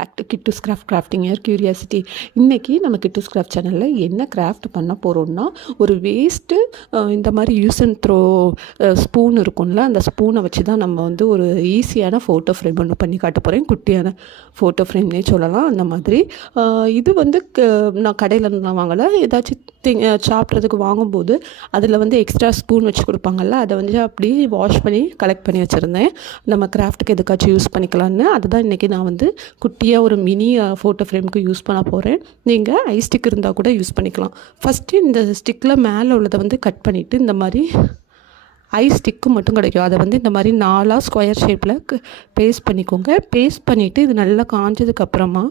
Back கிட்டூஸ் craft crafting ஏர் curiosity இன்றைக்கி நம்ம கிட்டூஸ் கிராஃப்ட் சேனலில் என்ன கிராஃப்ட் பண்ண போகிறோம்னா ஒரு வேஸ்ட்டு இந்த மாதிரி யூஸ் அண்ட் த்ரோ ஸ்பூன் இருக்கும்ல அந்த ஸ்பூனை வச்சு தான் நம்ம வந்து ஒரு ஈஸியான ஃபோட்டோ ஃப்ரேம் ஒன்று பண்ணி காட்ட போகிறேன் குட்டியான ஃபோட்டோ ஃப்ரேம்னே சொல்லலாம். அந்த மாதிரி இது வந்து க நான் கடையில் இருந்துலாம் வாங்கலை. ஏதாச்சும் திங் uh, சாப்பிட்றதுக்கு வாங்கும்போது அதில் வந்து எக்ஸ்ட்ரா ஸ்பூன் வச்சு கொடுப்பாங்கல்ல அதை வந்து அப்படியே வாஷ் பண்ணி கலெக்ட் பண்ணி வச்சுருந்தேன். நம்ம கிராஃப்ட்டுக்கு எதுக்காச்சும் யூஸ் பண்ணிக்கலான்னு அதுதான் இன்றைக்கி நான் வந்து குட்டியாக ஒரு மினி ஃபோட்டோ ஃப்ரேமுக்கு யூஸ் பண்ண போகிறேன் நீங்கள் ஐ ஸ்டிக் இருந்தால் கூட யூஸ் பண்ணிக்கலாம். ஃபஸ்ட்டு இந்த ஸ்டிக்கில் மேலே உள்ளதை வந்து கட் பண்ணிவிட்டு இந்த மாதிரி ஐ ஸ்டிக்கு மட்டும் கிடைக்கும். அதை வந்து இந்த மாதிரி நாலாக ஸ்கொயர் ஷேப்பில் பேஸ்ட் பண்ணிக்கோங்க. பேஸ்ட் பண்ணிவிட்டு இது நல்லா காஞ்சதுக்கப்புறமா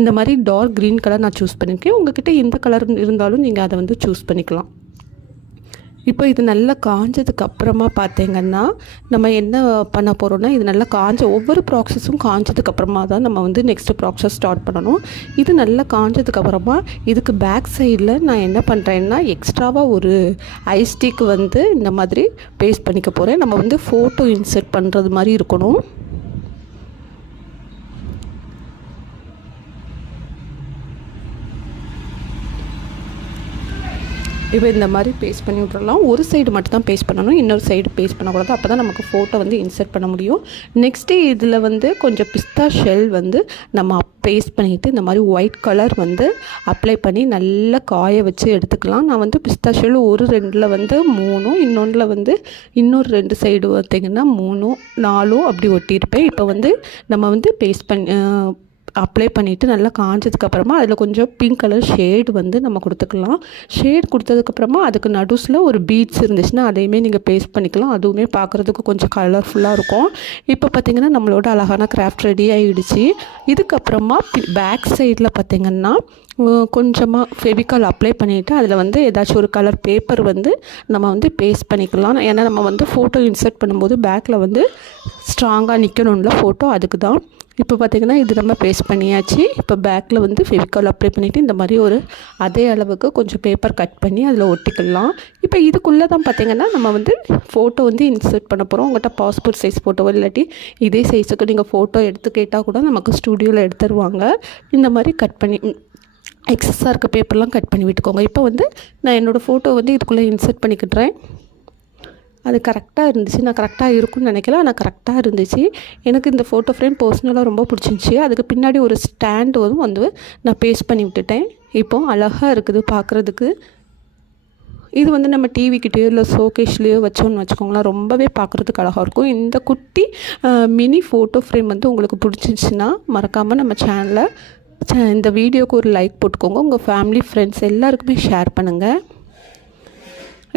இந்த மாதிரி டார்க் க்ரீன் கலர் நான் சூஸ் பண்ணியிருக்கேன் உங்ககிட்ட எந்த கலர் இருந்தாலும் நீங்கள் அதை வந்து சூஸ் பண்ணிக்கலாம். இப்போ இது நல்லா காஞ்சதுக்கு அப்புறமா பார்த்தீங்கன்னா நம்ம என்ன பண்ண போகிறோம்னா இது நல்லா காஞ்ச ஒவ்வொரு ப்ராசஸும் காஞ்சதுக்கு அப்புறமா தான் நம்ம வந்து நெக்ஸ்ட்டு ப்ராசஸ் ஸ்டார்ட் பண்ணணும். இது நல்லா காஞ்சதுக்கு அப்புறமா இதுக்கு பேக் சைடில் நான் என்ன பண்ணுறேன்னா எக்ஸ்ட்ராவாக ஒரு ஐஸ்டிக் வந்து இந்த மாதிரி பேஸ்ட் பண்ணிக்க போகிறேன் நம்ம வந்து ஃபோட்டோ இன்சர்ட் பண்ணுறது மாதிரி இருக்கணும். இப்போ இந்த மாதிரி பேஸ்ட் பண்ணி விட்றலாம் ஒரு சைடு மட்டும் தான் பேஸ்ட் பண்ணணும். இன்னொரு சைடு பேஸ்ட் பண்ணக்கூடாது. அப்போ தான் நமக்கு ஃபோட்டோ வந்து இன்சர்ட் பண்ண முடியும். நெக்ஸ்ட்டு இதில் வந்து கொஞ்சம் பிஸ்தா ஷெல் வந்து நம்ம பேஸ்ட் பண்ணிவிட்டு இந்த மாதிரி ஒயிட் கலர் வந்து அப்ளை பண்ணி நல்லா காய வச்சு எடுத்துக்கலாம். நான் வந்து பிஸ்தா ஷெல் ஒரு ரெண்டில் வந்து மூணும் இன்னொன்றில் வந்து இன்னொரு ரெண்டு சைடு பார்த்திங்கன்னா மூணும் நாலும் அப்படி ஒட்டியிருப்பேன். இப்போ வந்து நம்ம வந்து பேஸ்ட் பண்ணி அப்ளை பண்ணிவிட்டு நல்லா காஞ்சதுக்கப்புறமா அதில் கொஞ்சம் பிங்க் கலர் ஷேடு வந்து நம்ம கொடுத்துக்கலாம். ஷேட் கொடுத்ததுக்கப்புறமா அதுக்கு நடுஸில் ஒரு பீட்ஸ் இருந்துச்சுன்னா அதையுமே நீங்கள் பேஸ்ட் பண்ணிக்கலாம். அதுவுமே பார்க்குறதுக்கு கொஞ்சம் கலர்ஃபுல்லாக இருக்கும். இப்போ பார்த்திங்கன்னா நம்மளோட அழகான கிராஃப்ட் ரெடி ஆகிடுச்சு இதுக்கப்புறமா பேக் சைடில் பார்த்திங்கன்னா கொஞ்சமாக ஃபெவிகால் அப்ளை பண்ணிவிட்டு அதில் வந்து ஏதாச்சும் ஒரு கலர் பேப்பர் வந்து நம்ம வந்து பேஸ்ட் பண்ணிக்கலாம். ஏன்னா நம்ம வந்து ஃபோட்டோ இன்சர்ட் பண்ணும்போது பேக்கில் வந்து ஸ்ட்ராங்காக நிற்கணும்ல ஃபோட்டோ அதுக்கு தான் இப்போ பார்த்திங்கன்னா இது நம்ம பேஸ்ட் பண்ணியாச்சு. இப்போ பேக்கில் வந்து ஃபெவிகால் அப்ளை பண்ணிவிட்டு இந்த மாதிரி ஒரு அதே அளவுக்கு கொஞ்சம் பேப்பர் கட் பண்ணி அதில் ஒட்டிக்கலாம். இப்போ இதுக்குள்ளே தான் பார்த்திங்கன்னா நம்ம வந்து ஃபோட்டோ வந்து இன்சர்ட் பண்ண போகிறோம் உங்கள்கிட்ட பாஸ்போர்ட் சைஸ் ஃபோட்டோ இல்லாட்டி இதே சைஸுக்கு நீங்கள் ஃபோட்டோ எடுத்து கேட்டால் கூட நமக்கு ஸ்டூடியோவில் எடுத்துருவாங்க. இந்த மாதிரி கட் பண்ணி எக்ஸஸாக இருக்க பேப்பர்லாம் கட் பண்ணி விட்டுக்கோங்க. இப்போ வந்து நான் என்னோடய ஃபோட்டோ வந்து இதுக்குள்ளே இன்சர்ட் பண்ணிக்கிட்டுறேன். அது கரெக்டாக இருந்துச்சு. நான் கரெக்டாக இருக்கும்னு நினைக்கல. ஆனால் கரெக்டாக இருந்துச்சு. எனக்கு இந்த ஃபோட்டோ ஃப்ரேம் பர்சனலாக ரொம்ப பிடிச்சிருந்துச்சி. அதுக்கு பின்னாடி ஒரு ஸ்டாண்டு வந்து வந்து நான் பேஸ்ட் பண்ணி விட்டுட்டேன். இப்போது அழகாக இருக்குது பார்க்குறதுக்கு இது வந்து நம்ம டிவிக்கிட்டேயோ இல்லை ஷோகேஷ்லேயோ வச்சோன்னு வச்சுக்கோங்களேன். ரொம்பவே பார்க்குறதுக்கு அழகாக இருக்கும். இந்த குட்டி மினி ஃபோட்டோ ஃப்ரேம் வந்து உங்களுக்கு பிடிச்சிருச்சுன்னா மறக்காமல் நம்ம சேனலில் இந்த வீடியோக்கு ஒரு லைக் போட்டுக்கோங்க. உங்கள் ஃபேமிலி ஃப்ரெண்ட்ஸ் எல்லாருக்குமே ஷேர் பண்ணுங்கள்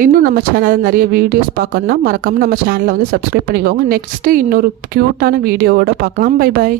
இன்னும் நம்ம சேனலில் நிறைய வீடியோஸ் பார்க்கணுன்னா மறக்காமல் நம்ம சேனலை வந்து சப்ஸ்கிரைப் பண்ணிக்கோங்க. நெக்ஸ்ட்டு இன்னொரு க்யூட்டான வீடியோவோட பார்க்கலாம். Bye bye